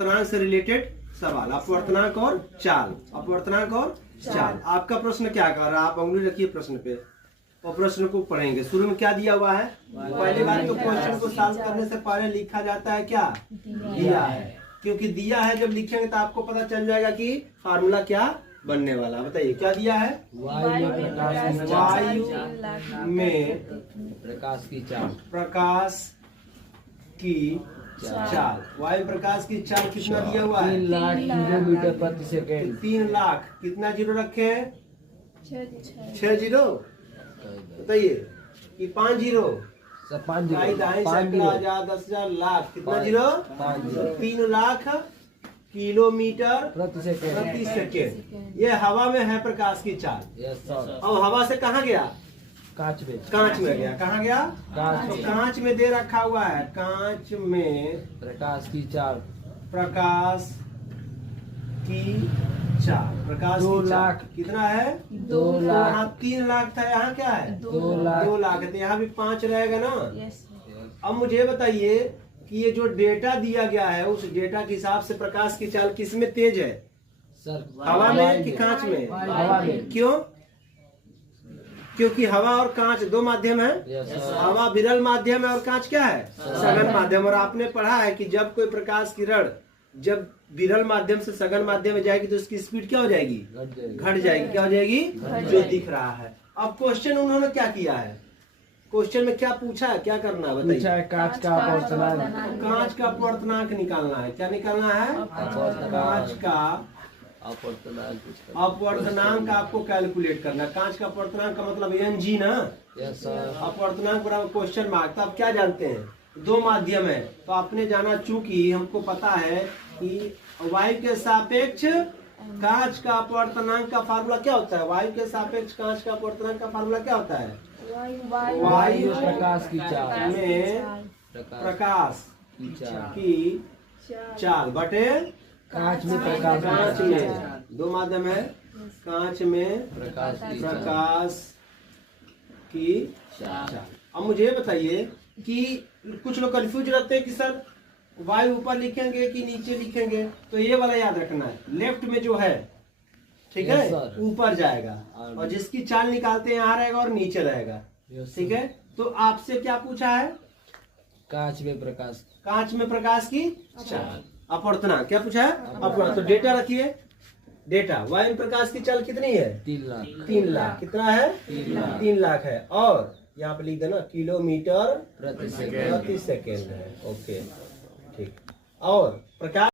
अपवर्तनांक से रिलेटेड सवाल, अपवर्तनांक और चाल, अपवर्तनांक और चाल। आपका प्रश्न क्या कर रहा है, आप उंगली रखिए प्रश्न पे और प्रश्न को पढ़ेंगे। शुरू में क्या दिया हुआ है, पहली बात तो क्वेश्चन को सॉल्व करने से पहले लिखा जाता है क्या, दिया है, क्योंकि दिया है जब लिखेंगे तो आपको पता चल जाएगा कि फार्मूला क्या बनने वाला। बताइए क्या दिया है, वायु में प्रकाश की चाल, प्रकाश की चाल, वायु प्रकाश की चाल कितना दिया हुआ है, 3 लाख किलोमीटर प्रति सेकेंड। 3 लाख, कितना जीरो रखे हैं, 6 जीरो। बताइए कि 5 जीरो, 5 जीरो, 10,000 लाख, कितना जीरो, 3 लाख किलोमीटर प्रति सेकेंड। ये हवा में है प्रकाश की चाल। Yes sir. और हवा से कहाँ गया, कांच में गया, कहाँ गया, कांच। तो कांच में दे रखा हुआ है, कांच में प्रकाश की चाल, प्रकाश की चाल, प्रकाश 2 की चाल लाख। कितना है, 2 लाख। यहाँ 3 लाख था, यहाँ क्या है, 2 लाख। 2 लाख है, तो यहाँ भी 5 रहेगा ना। अब मुझे बताइए कि ये जो डेटा दिया गया है उस डेटा के हिसाब से प्रकाश की चाल किस में तेज है, सर हवा में कि कांच में, हवा में। क्यों, क्योंकि हवा और कांच दो माध्यम है, यस सर। हवा विरल माध्यम है और कांच क्या है, सघन माध्यम। और आपने पढ़ा है कि जब कोई प्रकाश किरण जब विरल माध्यम से सघन माध्यम में जाएगी तो उसकी स्पीड क्या हो जाएगी, घट जाएगी, क्या हो जाएगी, जो दिख रहा है। अब क्वेश्चन उन्होंने क्या किया है, क्वेश्चन में क्या पूछा है, क्या करना है बताइए, पूछा है कांच का अपवर्तनांक। कांच का अपवर्तनांक निकालना है। क्या निकालना है, कांच का अपवर्तनांक आपको कैलकुलेट करना है। कांच का अपवर्तनांक का मतलब एनजी ना, यस सर। अपवर्तनांक बराबर क्वेश्चन मार्क। तो आप क्या जानते हैं, दो माध्यम है, तो आपने जाना, चूंकि हमको पता है कि वायु के सापेक्ष कांच का अपवर्तनांक का फार्मूला क्या होता है, वायु के सापेक्ष कांच का अपवर्तनांक का फार्मूला क्या होता है, वायु प्रकाश की चाल में प्रकाश की चाल बटे कांच में प्रकाश कांच में, दो माध्यम है, कांच में प्रकाश की चाल। अब मुझे बताइए कि कुछ लोग कंफ्यूज रहते हैं कि सर वायु ऊपर लिखेंगे कि नीचे लिखेंगे, तो ये वाला याद रखना है, लेफ्ट में जो है, ठीक Yes, है, sir. ऊपर जाएगा और जिसकी चाल निकालते हैं यहाँ रहेगा और नीचे रहेगा, Yes, ठीक है। तो आपसे क्या पूछा है, कांच में प्रकाश, कांच में प्रकाश की चाल, अपवर्तनांक क्या पूछा है, अपवर्तनांक। तो डेटा रखिए, डेटा वायु में प्रकाश की चाल कितनी है, 3 लाख। 3 लाख, कितना है, 3 लाख है, और यहाँ पे लिख देना किलोमीटर प्रति सेकेंड है। ओके ठीक, और प्रकाश